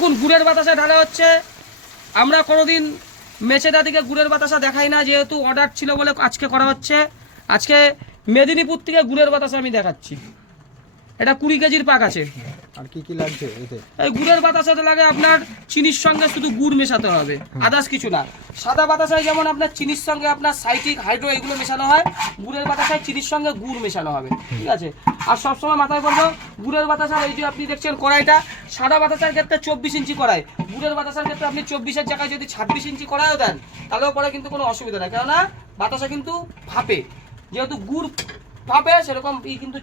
এখন গুড়ের বাতাসা ঢালা হচ্ছে। আমরা কোনোদিন মেচেদা থেকে গুড়ের বাতাসা দেখাই না, যেহেতু অর্ডার ছিল বলে আজকে করা হচ্ছে। আজকে মেদিনীপুর থেকে গুড়ের বাতাসা আমি দেখাচ্ছি। এটা 20 কেজির পাক আছে। আর কি কি লাগছে এতে? এই গুড়ের বাতাসাতে লাগে আপনার চিনির সঙ্গে শুধু গুড় মেশাতে হবে, আদার্স কিছু না। সাদা বাতাসায় যেমন আপনার চিনির সঙ্গে আপনার সাইট্রিক হাইড্রো এগুলো মেশানো হয়, গুড়ের বাতাসায় চিনির সঙ্গে গুড় মেশানো হবে, ঠিক আছে। আর সবসময় মাথায় করবো, গুড়ের বাতাসার এই যে আপনি দেখছেন কড়াইটা, সাদা বাতাসার ক্ষেত্রে 24 ইঞ্চি কড়াই, গুড়ের বাতাসার ক্ষেত্রে আপনি 24-এর জায়গায় যদি 26 ইঞ্চি কড়াইও দেন তাহলেও পরে কিন্তু কোনো অসুবিধা নেই, কেননা বাতাসা কিন্তু ফাঁপে। যেহেতু গুড় ফাঁপে সেরকম কিন্তু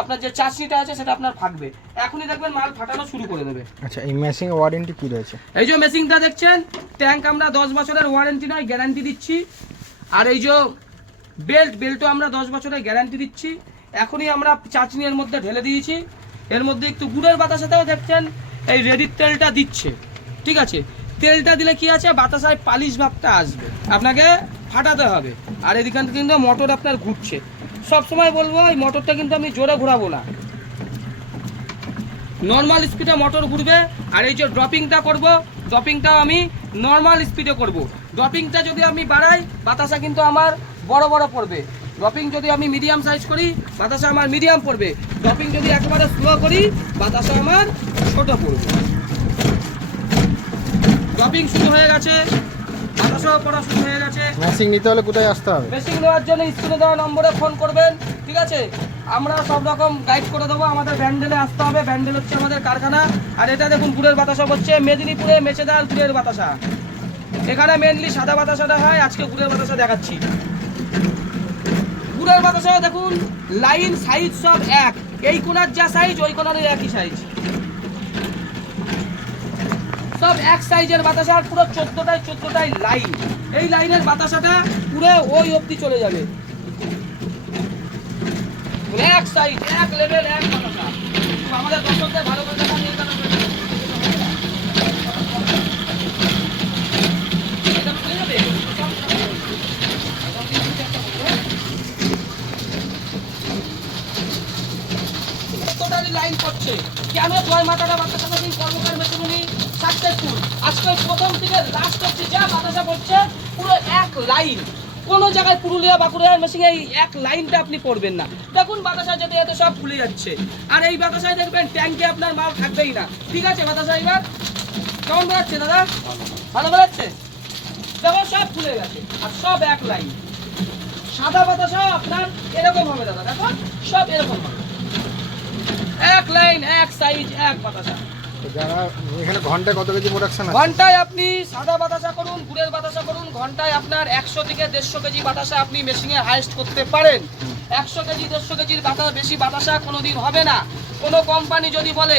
আপনার যে চাশনিটা আছে সেটা আপনার ফাটবে, এখনই দেখবেন মাল ফাটানো শুরু করে দেবে। আচ্ছা, এই মেশিং ওয়ারেন্টি কি রয়েছে? এই যে মেশিনটা দেখছেন, ট্যাঙ্ক আমরা 10 বছরের ওয়ারেন্টি নয় গ্যারান্টি দিচ্ছি। আর এই যে বেল্টও আমরা 10 বছরের গ্যারান্টি দিচ্ছি। এখনই আমরা চাচনি এর মধ্যে ঢেলে দিয়েছি, এর মধ্যে একটু গুড়ের বাতাসাতেও দেখছেন এই রেডির তেলটা দিচ্ছে, ঠিক আছে। তেলটা দিলে কি আছে, বাতাসায় পালিশ ভাবটা আসবে, আপনাকে ফাটাতে হবে। আর এদিকে কিন্তু মোটর আপনার ঘুরছে। সবসময় বলবো এই মোটরটা কিন্তু আমি জোরে ঘোরাবো না, নর্মাল স্পিডে মোটর ঘুরবে। আর এই যে ড্রপিংটা করব, ড্রপিংটাও আমি নর্মাল স্পিডে করব। ড্রপিংটা যদি আমি বাড়াই বাতাসা কিন্তু আমার বড় বড় পড়বে, ড্রপিং যদি আমি মিডিয়াম সাইজ করি বাতাসা আমার মিডিয়াম পড়বে, ড্রপিং যদি একেবারে স্লো করি বাতাসা আমার ছোট পড়বে। ড্রপিং শুরু হয়ে গেছে, বাতাসাও পড়া শুরু হয়ে গেছে। মেশিং নিতে হলে কোথায় আসতে হবে? মেশিন নেওয়ার জন্য স্ক্রিনে দেওয়া নম্বরে ফোন করবেন, ঠিক আছে। আমরা সব রকম গাইড করে দেবো। আমাদের ব্যান্ডেলে আসতে হবে, ব্যান্ডেল হচ্ছে আমাদের কারখানা। আর এটা দেখুন গুড়ের বাতাসা হচ্ছে মেদিনীপুরে মেচেদার গুড়ের বাতাসা। এখানে মেনলি সাদা বাতাসাটা হয়, আজকে গুড়ের বাতাসা দেখাচ্ছি। গুড়ের বাতাসা দেখুন লাইন সাইজ সব এক, এই কোণার যা সাইজ ওই কোণার একই সাইজ, সব এক সাইজের বাতাসা। আর পুরো 14টাই লাইন, এই লাইনের বাতাসাটা পুরো ওই অবধি চলে যাবে, এক সাইজ এক লেভেল এক বাতাসা। আমাদের দর্শকদের ভালো করে দেখা নিয়ে লাইন করছে কেন জয় মাতারা বাতাসা কর্মকার মেশিনি সাকসেসফুল। আজকে প্রথম থেকে লাস্ট অবধি যা বাতাসা পড়ছে পুরো এক লাইন, কোনো জায়গায় পুরুলিয়া বাঁকুড়ার মেশিনে এই এক লাইনটা আপনি পড়বেন না। দেখুন বাতাসা যদি এত সব খুলে যাচ্ছে, আর এই বাতাসায় দেখবেন ট্যাঙ্কে আপনার মাল থাকবেই না, ঠিক আছে। বাতাসা এবার কেমন বেড়াচ্ছে দাদা? ভালো বেড়াচ্ছে, দেখো সব খুলে গেছে আর সব এক লাইন। সাদা বাতাসা আপনার এরকম হবে দাদা, দেখো সব এরকম হবে, এক লাইন এক সাইজ এক বাতাসা। যারা এখানে ঘন্টায় কত কেজি প্রোডাকশন আছে? ঘন্টায় আপনি সাদা বাতাসা করুন, গুড়ের বাতাসা করুন, ঘন্টায় আপনার 100 থেকে 150 কেজি বাতাসা আপনি মেশিনে হাইস্ট করতে পারেন। 100 কেজি 150 কেজির বাতাসা বেশি বাতাসা কোনোদিন হবে না। কোনো কোম্পানি যদি বলে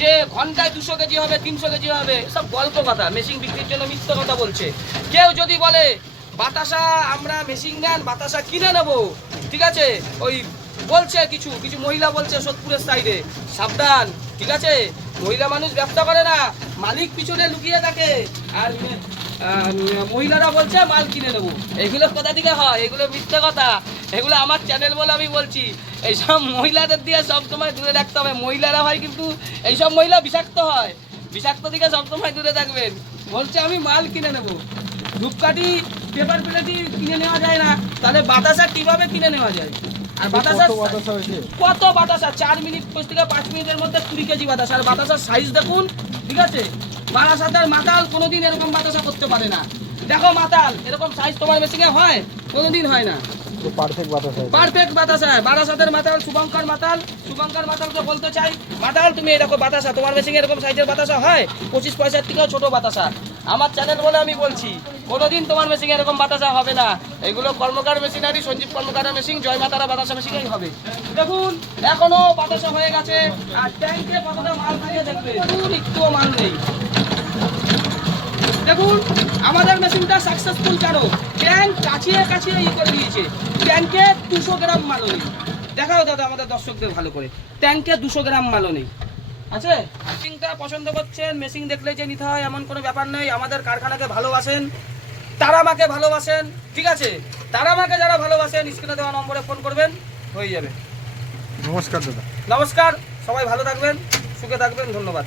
যে ঘন্টায় 200 কেজি হবে 300 কেজি হবে, সব গল্প কথা, মেশিন বিক্রির জন্য মিথ্যে কথা বলছে। কেউ যদি বলে বাতাসা আমরা মেশিন নেন বাতাসা কিনে নেবো, ঠিক আছে, ওই বলছে কিছু কিছু মহিলা বলছে সোদপুরের সাইডে, সাবধান, ঠিক আছে। মহিলা মানুষ ব্যবসা করে না, মালিক পিছনে লুকিয়ে থাকে, আর মহিলারা বলছে মাল কিনে নেবো। এগুলো কোথা থেকে হয়? এগুলো মিথ্যে কথা, এগুলো আমার চ্যানেল বলে আমি বলছি। এইসব মহিলাদের দিয়ে সবসময় দূরে রাখতে হবে। মহিলারা হয় কিন্তু এইসব মহিলা বিষাক্ত হয়, বিষাক্ত দিকে সবসময় দূরে থাকবেন। বলছে আমি মাল কিনে নেবো, ধূপকাঠি পেপার প্লেটই কিনে নেওয়া যায় না, তাহলে বাতাসা কিভাবে কিনে নেওয়া যায়? আর বাতাসা কত বাতাসা 4 মিনিট থেকে 5 মিনিটের মধ্যে 20 কেজি বাতাসা। আর বাতাসার সাইজ দেখুন, ঠিক আছে। বারাসাতের মাতাল কোনোদিন এরকম বাতাসা করতে পারে না। দেখো মাতাল এরকম সাইজ তোমার মেশিনে হয়? কোনোদিন হয় না। পারফেক্ট বাতাসা, পারফেক্ট বাতাসা। বারাসাতের মাতাল শুভঙ্কর মাতালকে বলতে চাই, মাতাল তুমি এরকম বাতাসা তোমার মেশিনে এরকম সাইজের বাতাসা হয়? 25 পয়সার থেকেও ছোট বাতাসা। আমার চ্যানেল বলে আমি বলছি, কোনোদিন তোমার মেশিনে এরকম বাতাসা হবে না। এগুলো কর্মকার মেশিনারি, সঞ্জীব কর্মকারের মেশিন, জয় মাতারা বাতাসা মেশিনেই হবে। দেখুন এখনো বাতাসা হয়ে গেছে, আর ট্যাঙ্কে কতটা মাল থাকে দেখবে, একটুও মাল নেই। দেখুন আমাদের মেশিনটা সাকসেসফুল কেন, ট্যাঙ্ক কাছিয়ে করে দিয়েছে, ট্যাঙ্কে 200 গ্রাম মালও নেই। দেখাও দাদা আমাদের দর্শকদের ভালো করে, ট্যাঙ্কে 200 গ্রাম মালও নেই আছে। মেশিনটা পছন্দ করছেন, মেশিন দেখলে যে নিতে হয় এমন কোনো ব্যাপার নেই। আমাদের কারখানাকে ভালোবাসেন, তারা মাকে ভালোবাসেন, ঠিক আছে। তারা মাকে যারা ভালোবাসেন স্ক্রিনে দেওয়া নম্বরে ফোন করবেন, হয়ে যাবে। নমস্কার দাদা। নমস্কার, সবাই ভালো থাকবেন, সুখে থাকবেন, ধন্যবাদ।